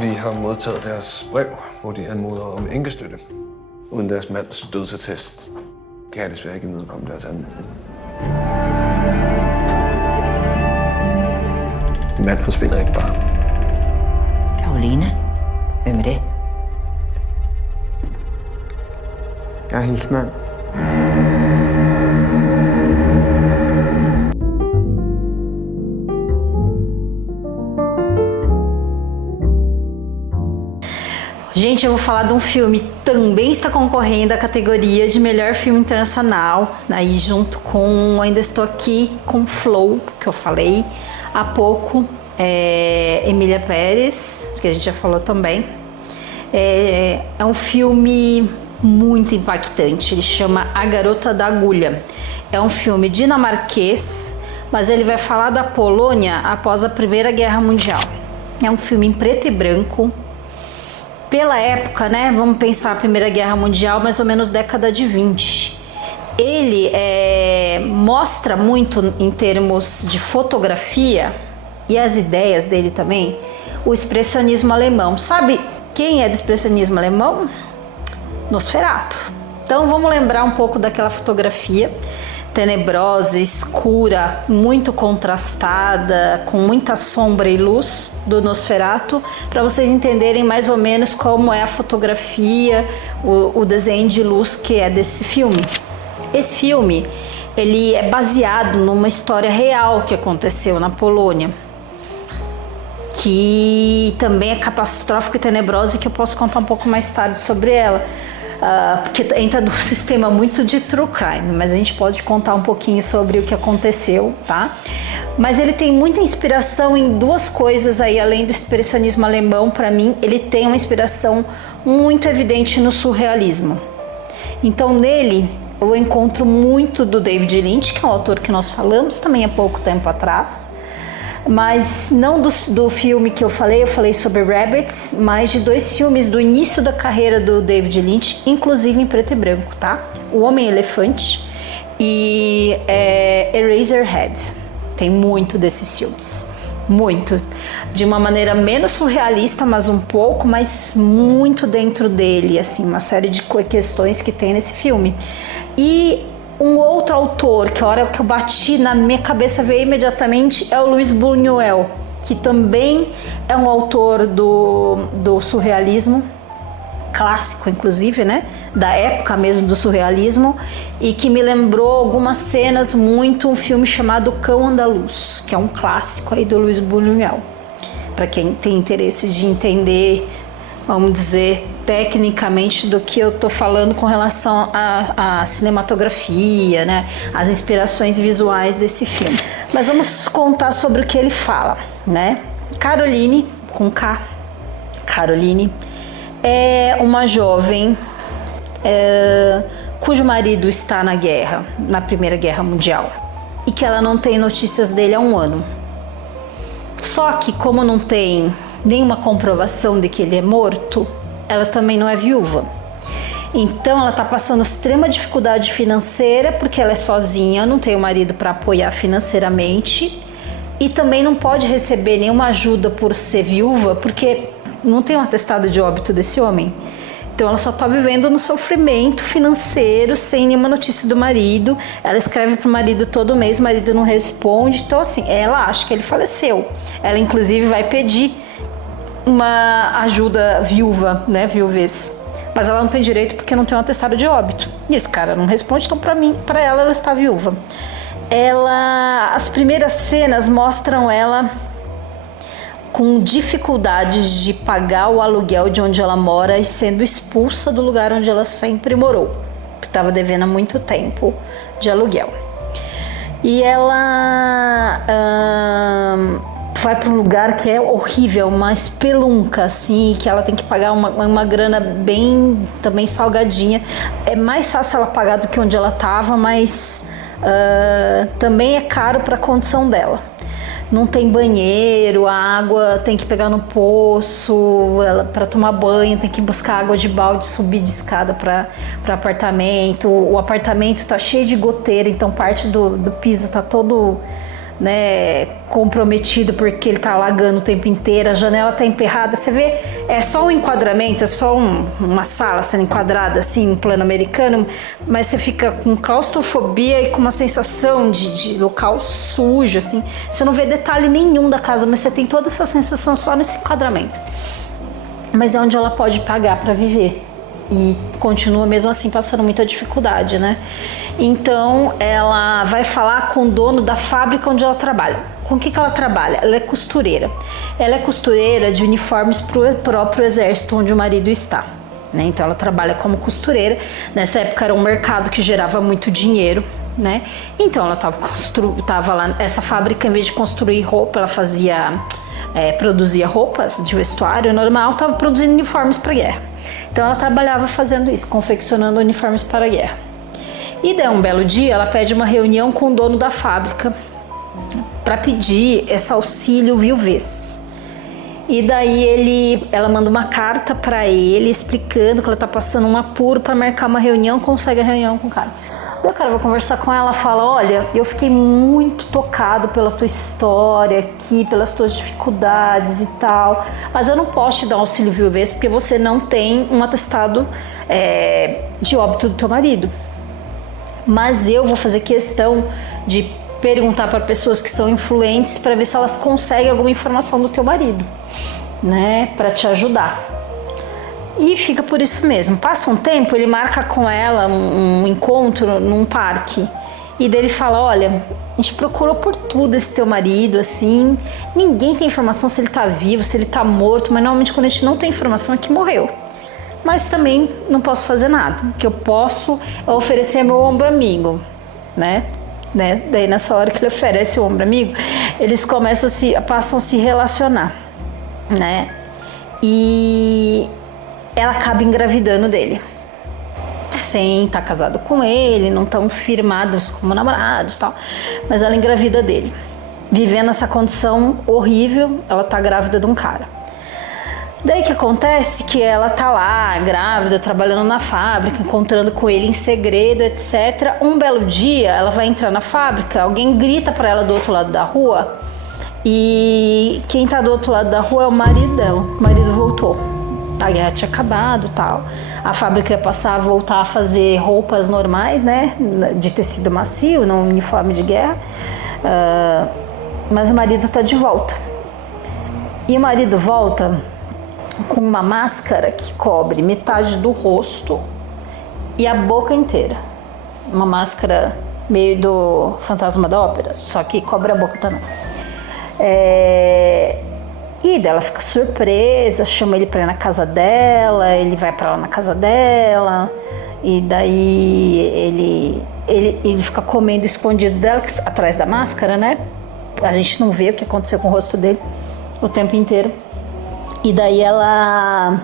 Vi har modtaget deres brev, hvor de anmoder om enkestøtte. Uden deres mands dødsattest kan jeg desværre ikke imødekomme deres anmodning. En mand forsvinder ikke bare. Karoline? Hvem er det? Jeg er hendes mand. Gente, eu vou falar de um filme que também está concorrendo à categoria de melhor filme internacional, aí junto com Ainda Estou Aqui, com Flow, que eu falei há pouco, Emília Pérez, que a gente já falou também. É um filme muito impactante, ele chama A Garota da Agulha. É um filme dinamarquês, mas ele vai falar da Polônia após a Primeira Guerra Mundial. É um filme em preto e branco. Pela época, né, vamos pensar a Primeira Guerra Mundial, mais ou menos década de 20. Ele mostra muito em termos de fotografia e as ideias dele também, o expressionismo alemão. Sabe quem é do expressionismo alemão? Nosferatu. Então vamos lembrar um pouco daquela fotografia tenebrosa, escura, muito contrastada, com muita sombra e luz do Nosferatu, para vocês entenderem mais ou menos como é a fotografia, o desenho de luz que é desse filme. Esse filme, ele é baseado numa história real que aconteceu na Polônia, que também é catastrófica e tenebrosa e que eu posso contar um pouco mais tarde sobre ela. Porque entra num sistema muito de true crime, mas a gente pode contar um pouquinho sobre o que aconteceu, tá? Mas ele tem muita inspiração em duas coisas aí, além do expressionismo alemão. Para mim, ele tem uma inspiração muito evidente no surrealismo. Então, nele, eu encontro muito do David Lynch, que é um autor que nós falamos também há pouco tempo atrás, mas não do filme que eu falei sobre Rabbits, mas de dois filmes do início da carreira do David Lynch, inclusive em preto e branco, tá? O Homem-Elefante e Eraserhead. Tem muito desses filmes, muito. De uma maneira menos surrealista, mas um pouco, mas muito dentro dele, assim, uma série de questões que tem nesse filme. E um outro autor, que a hora que eu bati na minha cabeça veio imediatamente, é o Luis Buñuel, que também é um autor do surrealismo, clássico inclusive, né? Da época mesmo do surrealismo, e que me lembrou algumas cenas muito um filme chamado Cão Andaluz, que é um clássico aí do Luis Buñuel. Para quem tem interesse de entender, vamos dizer, tecnicamente do que eu tô falando com relação à cinematografia, né? As inspirações visuais desse filme. Mas vamos contar sobre o que ele fala, né? Caroline, com K, Caroline, é uma jovem cujo marido está na guerra, na Primeira Guerra Mundial, e que ela não tem notícias dele há um ano. Só que como não tem nenhuma comprovação de que ele é morto, ela também não é viúva. Então ela está passando extrema dificuldade financeira porque ela é sozinha, não tem o marido para apoiar financeiramente e também não pode receber nenhuma ajuda por ser viúva porque não tem um atestado de óbito desse homem. Então ela só está vivendo no sofrimento financeiro, sem nenhuma notícia do marido. Ela escreve para o marido todo mês, o marido não responde. Então assim, ela acha que ele faleceu. Ela inclusive vai pedir uma ajuda viúva, né, viuvez. Mas ela não tem direito porque não tem um atestado de óbito. E esse cara não responde, então para ela está viúva. As primeiras cenas mostram ela com dificuldades de pagar o aluguel de onde ela mora e sendo expulsa do lugar onde ela sempre morou, que estava devendo há muito tempo de aluguel. E ela vai para um lugar que é horrível, uma espelunca, assim, que ela tem que pagar uma grana bem também salgadinha. É mais fácil ela pagar do que onde ela estava, mas também é caro para a condição dela. Não tem banheiro, a água tem que pegar no poço, para tomar banho tem que buscar água de balde, subir de escada para apartamento. O apartamento tá cheio de goteira, então parte do piso tá todo né, comprometido porque ele tá alagando o tempo inteiro, a janela tá emperrada, você vê, é só um enquadramento, é só uma sala sendo enquadrada assim, em plano americano, mas você fica com claustrofobia e com uma sensação de local sujo, assim, você não vê detalhe nenhum da casa, mas você tem toda essa sensação só nesse enquadramento. Mas é onde ela pode pagar para viver e continua mesmo assim passando muita dificuldade, né? Então ela vai falar com o dono da fábrica onde ela trabalha. Com o que ela trabalha? Ela é costureira. Ela é costureira de uniformes para o próprio exército onde o marido está, né? Então ela trabalha como costureira. Nessa época era um mercado que gerava muito dinheiro, né? Então ela tava lá. Essa fábrica, em vez de construir roupa, ela produzia roupas de vestuário normal, estava produzindo uniformes para a guerra. Então ela trabalhava fazendo isso, confeccionando uniformes para a guerra. E daí um belo dia ela pede uma reunião com o dono da fábrica para pedir esse auxílio viuvez. E daí ela manda uma carta para ele explicando que ela está passando um apuro para marcar uma reunião, consegue a reunião com o cara. Daí o cara vai conversar com ela, fala: olha, eu fiquei muito tocado pela tua história aqui, pelas tuas dificuldades e tal, mas eu não posso te dar um auxílio viuvez porque você não tem um atestado de óbito do teu marido. Mas eu vou fazer questão de perguntar para pessoas que são influentes para ver se elas conseguem alguma informação do teu marido, né, para te ajudar. E fica por isso mesmo. Passa um tempo, ele marca com ela um encontro num parque. E daí ele fala: olha, a gente procurou por tudo esse teu marido, assim, ninguém tem informação se ele tá vivo, se ele tá morto, mas normalmente quando a gente não tem informação é que morreu. Mas também não posso fazer nada. O que eu posso é oferecer meu ombro amigo, né? Daí nessa hora que ele oferece o ombro amigo, eles passam a se relacionar, né? E ela acaba engravidando dele, sem estar casada com ele, não tão firmados como namorados e tal, mas ela engravida dele, vivendo essa condição horrível. Ela tá grávida de um cara. Daí que acontece que ela tá lá, grávida, trabalhando na fábrica, encontrando com ele em segredo, etc. Um belo dia, ela vai entrar na fábrica, alguém grita pra ela do outro lado da rua, e quem tá do outro lado da rua é o marido dela. O marido voltou. A guerra tinha acabado e tal. A fábrica ia voltar a fazer roupas normais, né? De tecido macio, não uniforme de guerra. Mas o marido tá de volta. E o marido volta com uma máscara que cobre metade do rosto e a boca inteira. Uma máscara meio do Fantasma da Ópera, só que cobre a boca também. E daí ela fica surpresa, chama ele pra ir na casa dela, ele vai pra lá na casa dela, e daí ele fica comendo escondido dela, atrás da máscara, né? A gente não vê o que aconteceu com o rosto dele o tempo inteiro. E daí ela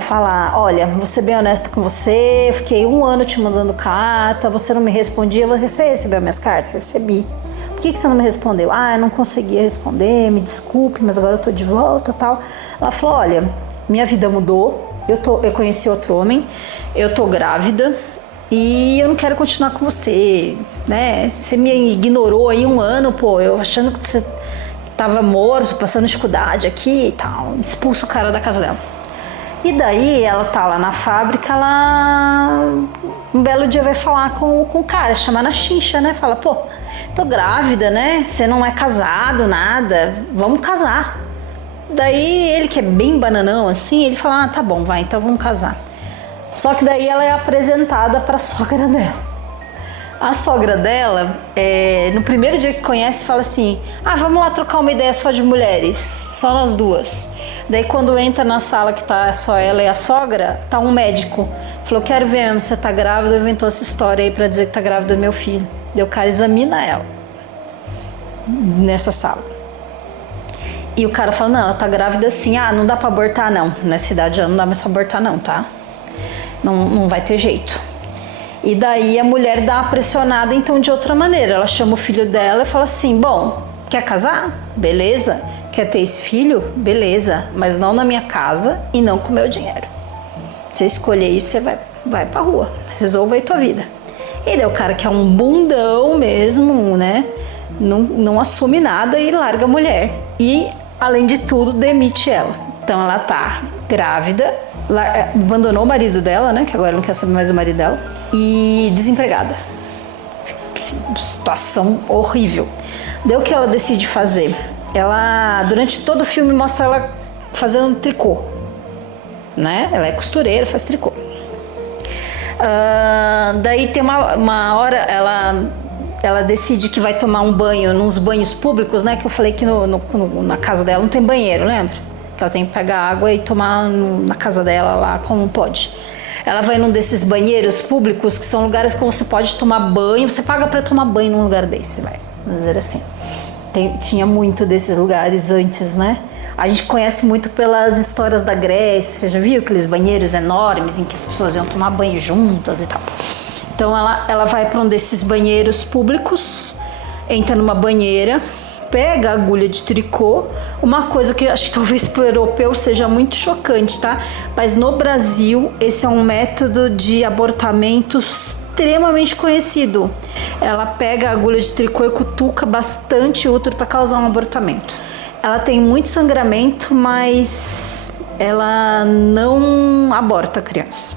fala: olha, vou ser bem honesta com você, eu fiquei 1 ano te mandando carta, você não me respondia. Você recebeu minhas cartas? Recebi. Por que você não me respondeu? Eu não conseguia responder, me desculpe, mas agora eu tô de volta e tal. Ela falou: olha, minha vida mudou, eu conheci outro homem, eu tô grávida e eu não quero continuar com você, né? Você me ignorou aí 1 ano, eu achando que você tava morto, passando dificuldade aqui e tal. Expulsa o cara da casa dela. E daí ela tá lá na fábrica, um belo dia vai falar com o cara, chamar na chincha, né? Fala: tô grávida, né? Você não é casado, nada, vamos casar. Daí ele, que é bem bananão assim, ele fala: tá bom, vai, então vamos casar. Só que daí ela é apresentada pra sogra dela. A sogra dela, no primeiro dia que conhece, fala assim: vamos lá trocar uma ideia só de mulheres, só nós duas. Daí quando entra na sala que tá só ela e a sogra, tá um médico. Falou: quero ver mesmo, você tá grávida, inventou essa história aí pra dizer que tá grávida do meu filho. Daí o cara examina ela nessa sala. E o cara fala: não, ela tá grávida sim. Não dá pra abortar não, nessa idade já não dá mais pra abortar não, tá? Não vai ter jeito. E daí a mulher dá uma pressionada então de outra maneira. Ela chama o filho dela e fala assim: bom, quer casar? Beleza. Quer ter esse filho? Beleza. Mas não na minha casa e não com o meu dinheiro. Você escolher isso, você vai pra rua. Resolva aí tua vida. E daí o cara, que é um bundão mesmo, né? não assume nada e larga a mulher. E, além de tudo, demite ela. Então ela tá grávida, abandonou o marido dela, né? Que agora não quer saber mais do marido dela. E desempregada. Situação horrível. Daí o que ela decide fazer? Ela, durante todo o filme, mostra ela fazendo tricô, né? Ela é costureira, faz tricô. Daí tem uma hora, ela decide que vai tomar um banho nos banhos públicos, né? Que eu falei que na casa dela não tem banheiro, lembra? Que ela tem que pegar água e tomar na casa dela lá como pode. Ela vai num desses banheiros públicos, que são lugares que você pode tomar banho, você paga para tomar banho num lugar desse, vai, vamos dizer assim. Tinha muito desses lugares antes, né? A gente conhece muito pelas histórias da Grécia, você já viu aqueles banheiros enormes em que as pessoas iam tomar banho juntas e tal. Então ela vai para um desses banheiros públicos, entra numa banheira, pega a agulha de tricô, uma coisa que eu acho que talvez para o europeu seja muito chocante, tá? Mas no Brasil esse é um método de abortamento extremamente conhecido. Ela pega a agulha de tricô e cutuca bastante o útero para causar um abortamento. Ela tem muito sangramento, mas ela não aborta a criança.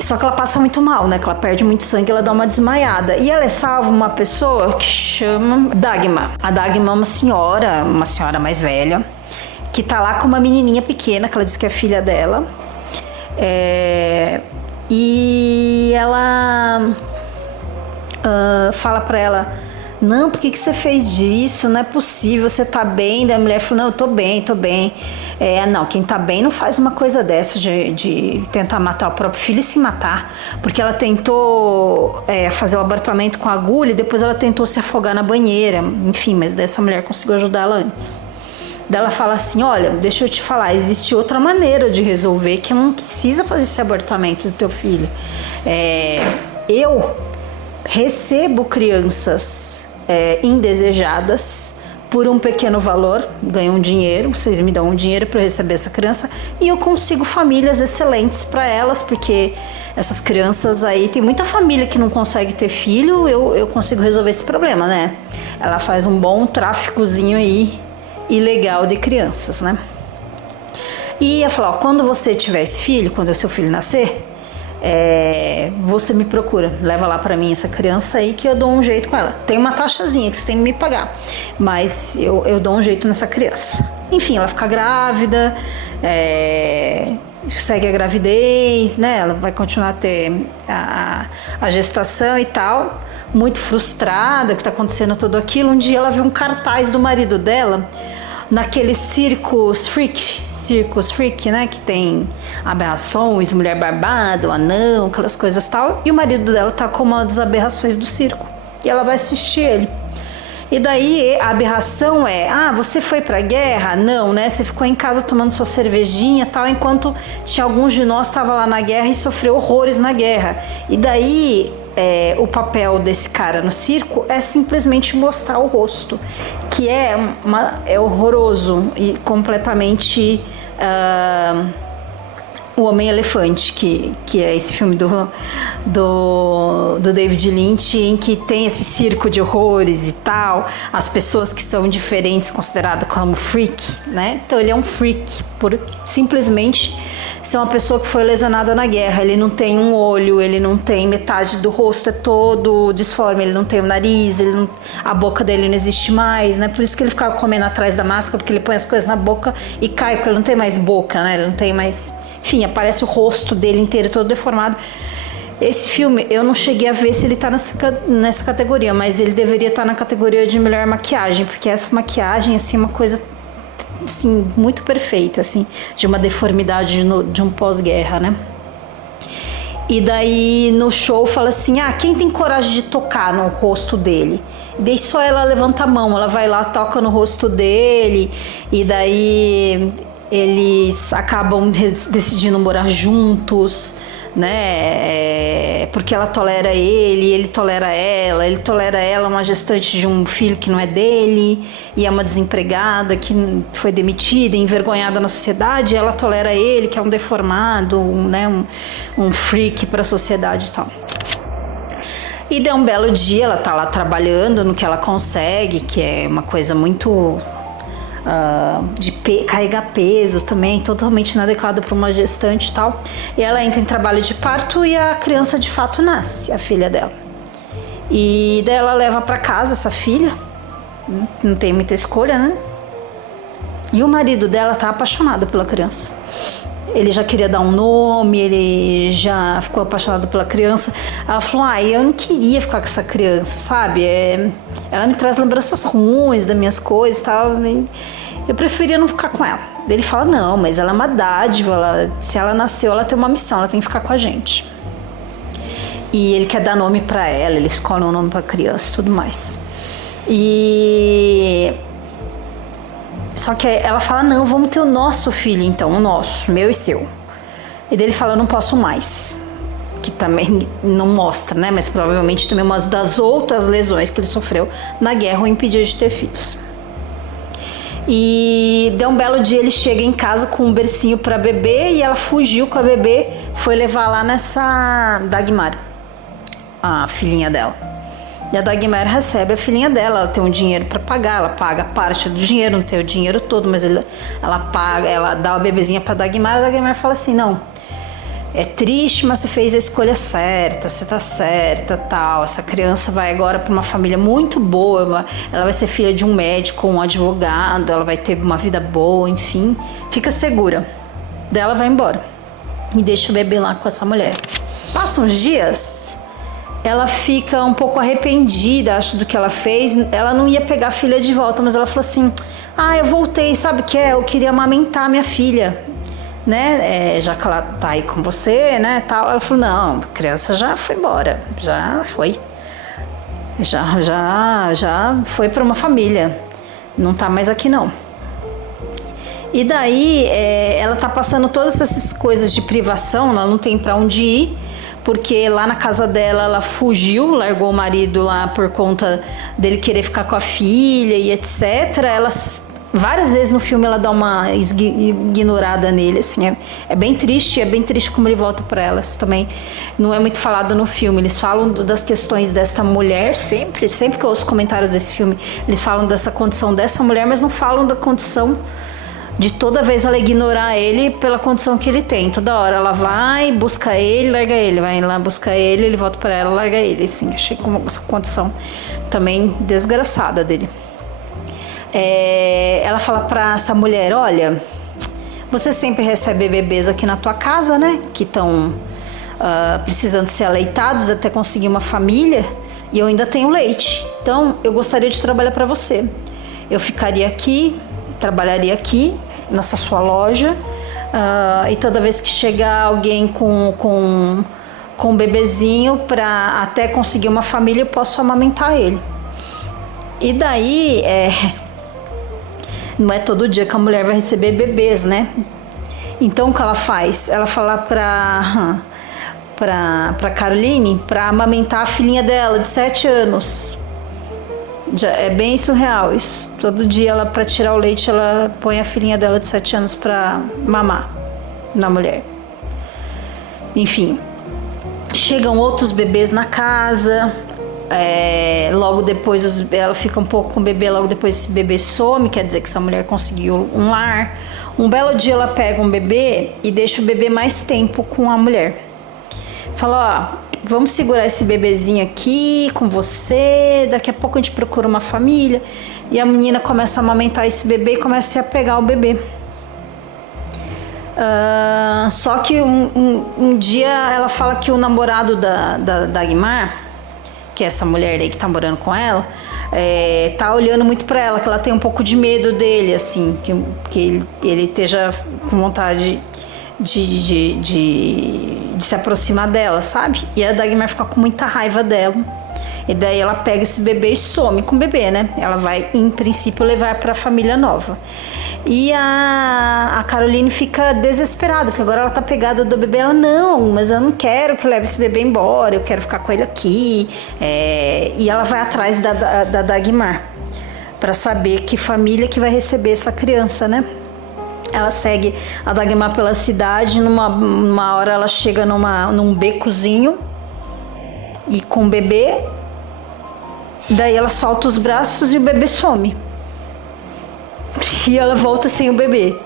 Só que ela passa muito mal, né? Que ela perde muito sangue, ela dá uma desmaiada. E ela é salva uma pessoa que chama Dagmar. A Dagmar é uma senhora mais velha, que tá lá com uma menininha pequena, que ela diz que é filha dela. E ela fala pra ela: não, por que você fez disso? Não é possível, você tá bem? Daí a mulher falou: não, eu tô bem. Não, quem tá bem não faz uma coisa dessa de tentar matar o próprio filho e se matar. Porque ela tentou fazer o abortamento com a agulha e depois ela tentou se afogar na banheira. Enfim, mas dessa mulher conseguiu ajudar ela antes. Daí ela fala assim: olha, deixa eu te falar, existe outra maneira de resolver, que não precisa fazer esse abortamento do teu filho. Eu recebo crianças indesejadas por um pequeno valor, ganho um dinheiro, vocês me dão um dinheiro para eu receber essa criança e eu consigo famílias excelentes para elas, porque essas crianças aí, tem muita família que não consegue ter filho, eu consigo resolver esse problema, né? Ela faz um bom tráficozinho aí ilegal de crianças, né? E ia falar: ó, quando você tiver esse filho, quando o seu filho nascer, você me procura, leva lá pra mim essa criança aí que eu dou um jeito com ela. Tem uma taxazinha que você tem que me pagar, mas eu dou um jeito nessa criança. Enfim, ela fica grávida, segue a gravidez, né? Ela vai continuar a ter a gestação e tal, muito frustrada que tá acontecendo tudo aquilo. Um dia ela viu um cartaz do marido dela naquele Circus Freak, né? Que tem aberrações, mulher barbada, anão, aquelas coisas tal. E o marido dela tá com uma das aberrações do circo. E ela vai assistir ele. E daí a aberração você foi pra guerra? Não, né? Você ficou em casa tomando sua cervejinha e tal, enquanto tinha alguns de nós que estavam lá na guerra e sofreu horrores na guerra. E daí o papel desse cara no circo é simplesmente mostrar o rosto, que é horroroso e completamente o Homem-Elefante, que é esse filme do David Lynch, em que tem esse circo de horrores e tal, as pessoas que são diferentes consideradas como freak, né? Então ele é um freak por simplesmente ser uma pessoa que foi lesionada na guerra. Ele não tem um olho, ele não tem metade do rosto, é todo disforme, ele não tem o nariz, a boca dele não existe mais, né? Por isso que ele ficava comendo atrás da máscara, porque ele põe as coisas na boca e cai, porque ele não tem mais boca, né? Ele não tem mais... Enfim, aparece o rosto dele inteiro todo deformado. Esse filme, eu não cheguei a ver se ele tá nessa categoria, mas ele deveria estar na categoria de melhor maquiagem, porque essa maquiagem, assim, uma coisa, assim, muito perfeita, assim, de uma deformidade de um pós-guerra, né? E daí, no show, fala assim, quem tem coragem de tocar no rosto dele? E daí só ela levanta a mão, ela vai lá, toca no rosto dele, e daí eles acabam decidindo morar juntos, né? Porque ela tolera ele tolera ela, uma gestante de um filho que não é dele, e é uma desempregada que foi demitida, envergonhada na sociedade, e ela tolera ele, que é um deformado, né? Um freak para a sociedade e tal. E daí um belo dia ela tá lá trabalhando no que ela consegue, que é uma coisa muito de carregar peso também, totalmente inadequado para uma gestante e tal. E ela entra em trabalho de parto e a criança de fato nasce, a filha dela. E daí ela leva para casa essa filha, não tem muita escolha, né? E o marido dela tá apaixonado pela criança. Ele já queria dar um nome, ele já ficou apaixonado pela criança. Ela falou, eu não queria ficar com essa criança, sabe? Ela me traz lembranças ruins das minhas coisas e tal. Eu preferia não ficar com ela. Ele fala, não, mas ela é uma dádiva, se ela nasceu, ela tem uma missão, ela tem que ficar com a gente. E ele quer dar nome pra ela, ele escolhe um nome pra criança e tudo mais. Só que ela fala, não, vamos ter o nosso filho então, o nosso, meu e seu. E daí ele fala, eu não posso mais. Que também não mostra, né? Mas provavelmente também uma das outras lesões que ele sofreu na guerra o impediu de ter filhos. E deu um belo dia, ele chega em casa com um bercinho para bebê e ela fugiu com a bebê, foi levar lá nessa Dagmar, a filhinha dela. E a Dagmar recebe a filhinha dela, ela tem um dinheiro para pagar, ela paga parte do dinheiro, não tem o dinheiro todo, mas ela paga, ela dá a bebezinha para a Dagmar fala assim, não, é triste, mas você fez a escolha certa, você tá certa, tal, essa criança vai agora para uma família muito boa, ela vai ser filha de um médico, um advogado, ela vai ter uma vida boa, enfim, fica segura. Daí ela vai embora e deixa o bebê lá com essa mulher. Passam uns dias, ela fica um pouco arrependida, acho, do que ela fez. Ela não ia pegar a filha de volta, mas ela falou assim, eu voltei, sabe o que é? Eu queria amamentar minha filha, né? Já que ela tá aí com você, né, tal. Ela falou, não, a criança já foi embora, já foi. Já foi para uma família, não tá mais aqui não. E daí, ela tá passando todas essas coisas de privação, ela não tem para onde ir, porque lá na casa dela ela fugiu, largou o marido lá por conta dele querer ficar com a filha e etc. Ela, várias vezes no filme ela dá uma ignorada nele, assim, é bem triste como ele volta para ela. Isso também não é muito falado no filme. Eles falam das questões dessa mulher, sempre que eu ouço comentários desse filme, eles falam dessa condição dessa mulher, mas não falam da condição de toda vez ela ignorar ele pela condição que ele tem. Toda hora ela vai, busca ele, larga ele, vai lá buscar ele volta para ela, larga ele. Assim, achei com essa condição também desgraçada dele. Ela fala para essa mulher, olha, você sempre recebe bebês aqui na tua casa, né, que estão precisando ser aleitados até conseguir uma família, e eu ainda tenho leite, então eu gostaria de trabalhar para você. Eu ficaria aqui, trabalharia aqui nessa sua loja, e toda vez que chegar alguém com um bebezinho para até conseguir uma família, eu posso amamentar ele. E daí não é todo dia que a mulher vai receber bebês, né? Então o que ela faz? Ela fala pra Caroline para amamentar a filhinha dela de 7 anos. Já é bem surreal isso. Todo dia ela, para tirar o leite, ela põe a filhinha dela de 7 anos para mamar na mulher. Enfim, chegam outros bebês na casa. Logo depois ela fica um pouco com o bebê, logo depois esse bebê some, quer dizer que essa mulher conseguiu um lar. Um belo dia ela pega um bebê e deixa o bebê mais tempo com a mulher. Fala, vamos segurar esse bebezinho aqui com você, daqui a pouco a gente procura uma família. E a menina começa a amamentar esse bebê e começa a pegar o bebê. Só que um dia ela fala que o namorado da Dagmar, que é essa mulher aí que tá morando com ela, tá olhando muito pra ela, que ela tem um pouco de medo dele, assim, que ele esteja com vontade de se aproximar dela, sabe? E a Dagmar fica com muita raiva dela. E daí ela pega esse bebê e some com o bebê, né? Ela vai, em princípio, levar para a família nova. E a Caroline fica desesperada, porque agora ela tá pegada do bebê. Ela, não, mas eu não quero que leve esse bebê embora, eu quero ficar com ele aqui. E ela vai atrás da Dagmar para saber que família que vai receber essa criança, né? Ela segue a Dagmar pela cidade, numa hora ela chega num becozinho e com o bebê. Daí ela solta os braços e o bebê some. E ela volta sem o bebê.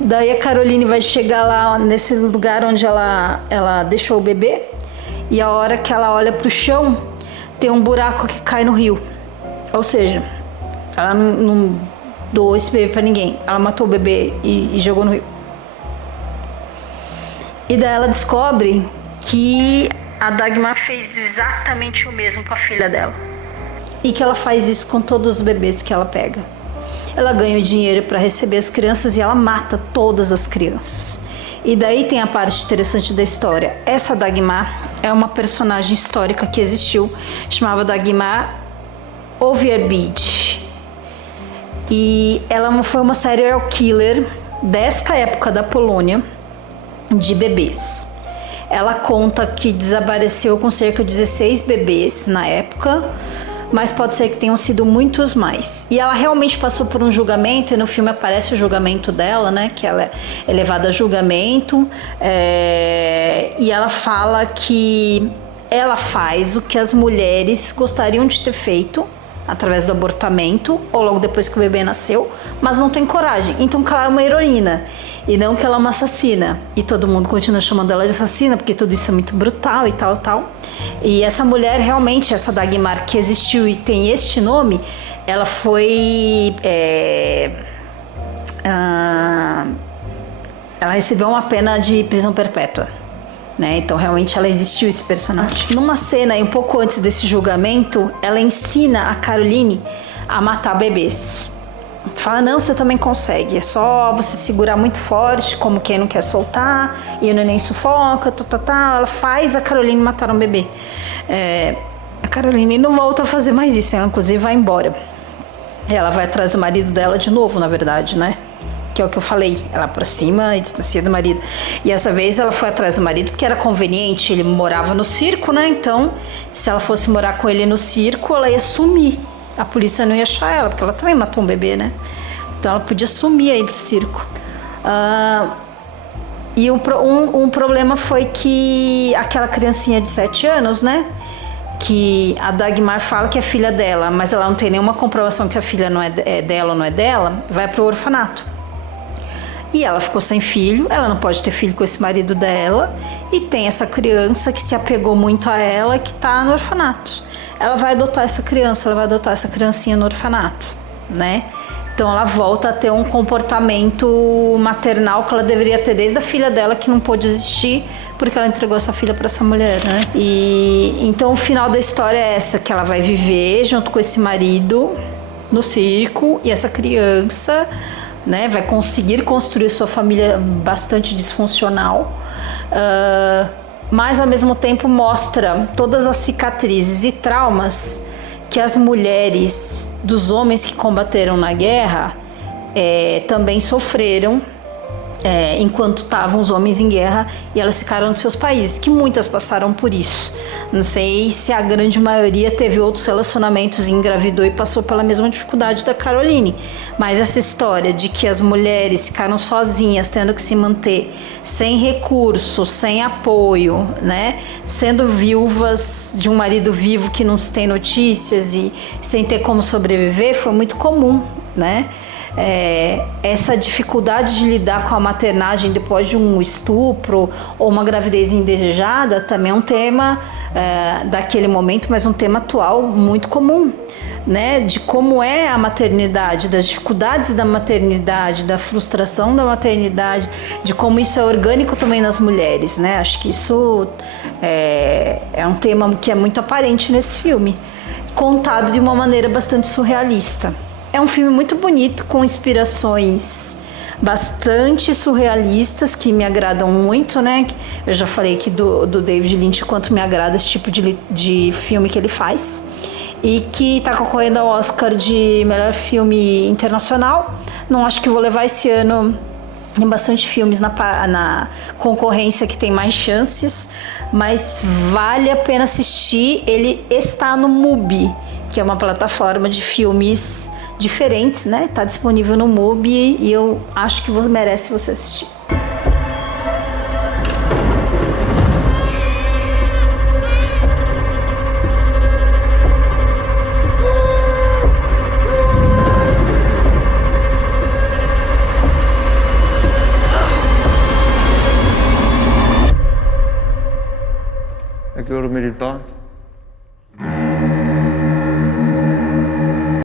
Daí a Caroline vai chegar lá nesse lugar onde ela deixou o bebê. E a hora que ela olha pro chão, tem um buraco que cai no rio. Ou seja, ela não doou esse bebê pra ninguém. Ela matou o bebê e jogou no rio. E daí ela descobre que a Dagmar fez exatamente o mesmo com a filha dela. E que ela faz isso com todos os bebês que ela pega. Ela ganha o dinheiro para receber as crianças e ela mata todas as crianças. E daí tem a parte interessante da história. Essa Dagmar é uma personagem histórica que existiu, chamava Dagmar Overbeach. E ela foi uma serial killer desta época da Polônia, de bebês. Ela conta que desapareceu com cerca de 16 bebês na época, mas pode ser que tenham sido muitos mais. E ela realmente passou por um julgamento, e no filme aparece o julgamento dela, né? Que ela é levada a julgamento, e ela fala que ela faz o que as mulheres gostariam de ter feito, através do abortamento, ou logo depois que o bebê nasceu, mas não tem coragem. Então que ela é uma heroína, e não que ela é uma assassina. E todo mundo continua chamando ela de assassina, porque tudo isso é muito brutal e tal. E essa mulher, realmente, essa Dagmar que existiu e tem este nome, ela foi... ela recebeu uma pena de prisão perpétua. Né? Então realmente ela existiu, esse personagem. Numa cena, um pouco antes desse julgamento, ela ensina a Caroline a matar bebês. Fala, não, você também consegue, é só você segurar muito forte, como quem não quer soltar, e o neném sufoca, ela faz a Caroline matar um bebê. A Caroline não volta a fazer mais isso, ela inclusive vai embora. Ela vai atrás do marido dela de novo, na verdade, né? Que é o que eu falei, ela aproxima e distancia do marido. E essa vez ela foi atrás do marido porque era conveniente, ele morava no circo, né? Então, se ela fosse morar com ele no circo, ela ia sumir. A polícia não ia achar ela, porque ela também matou um bebê, né? Então ela podia sumir aí pro circo. E um problema foi que aquela criancinha de 7 anos, né? Que a Dagmar fala que é filha dela, mas ela não tem nenhuma comprovação que a filha não é dela ou não é dela, vai pro orfanato. E ela ficou sem filho, ela não pode ter filho com esse marido dela, e tem essa criança que se apegou muito a ela, que tá no orfanato. Ela vai adotar essa criança, ela vai adotar essa criancinha no orfanato, né? Então ela volta a ter um comportamento maternal que ela deveria ter desde a filha dela, que não pôde existir, porque ela entregou essa filha para essa mulher, né? E então o final da história é essa, que ela vai viver junto com esse marido no circo, e essa criança, né, vai conseguir construir sua família bastante disfuncional, mas ao mesmo tempo mostra todas as cicatrizes e traumas que as mulheres dos homens que combateram na guerra também sofreram enquanto estavam os homens em guerra, e elas ficaram nos seus países, que muitas passaram por isso. Não sei se a grande maioria teve outros relacionamentos e engravidou e passou pela mesma dificuldade da Caroline, mas essa história de que as mulheres ficaram sozinhas, tendo que se manter sem recursos, sem apoio, né? Sendo viúvas de um marido vivo que não se tem notícias e sem ter como sobreviver, foi muito comum, né? Essa dificuldade de lidar com a maternagem depois de um estupro ou uma gravidez indesejada também é um tema daquele momento, mas um tema atual muito comum, né? De como é a maternidade, das dificuldades da maternidade, da frustração da maternidade, de como isso é orgânico também nas mulheres, né? Acho que isso é um tema que é muito aparente nesse filme, contado de uma maneira bastante surrealista. É um filme muito bonito, com inspirações bastante surrealistas, que me agradam muito, né? Eu já falei aqui do David Lynch, quanto me agrada esse tipo de filme que ele faz. E que está concorrendo ao Oscar de melhor filme internacional. Não acho que vou levar esse ano. Tem bastante filmes na concorrência que tem mais chances, mas vale a pena assistir. Ele está no MUBI, que é uma plataforma de filmes diferentes, né? Tá disponível no MUBI e eu acho que merece você assistir. apoio militar.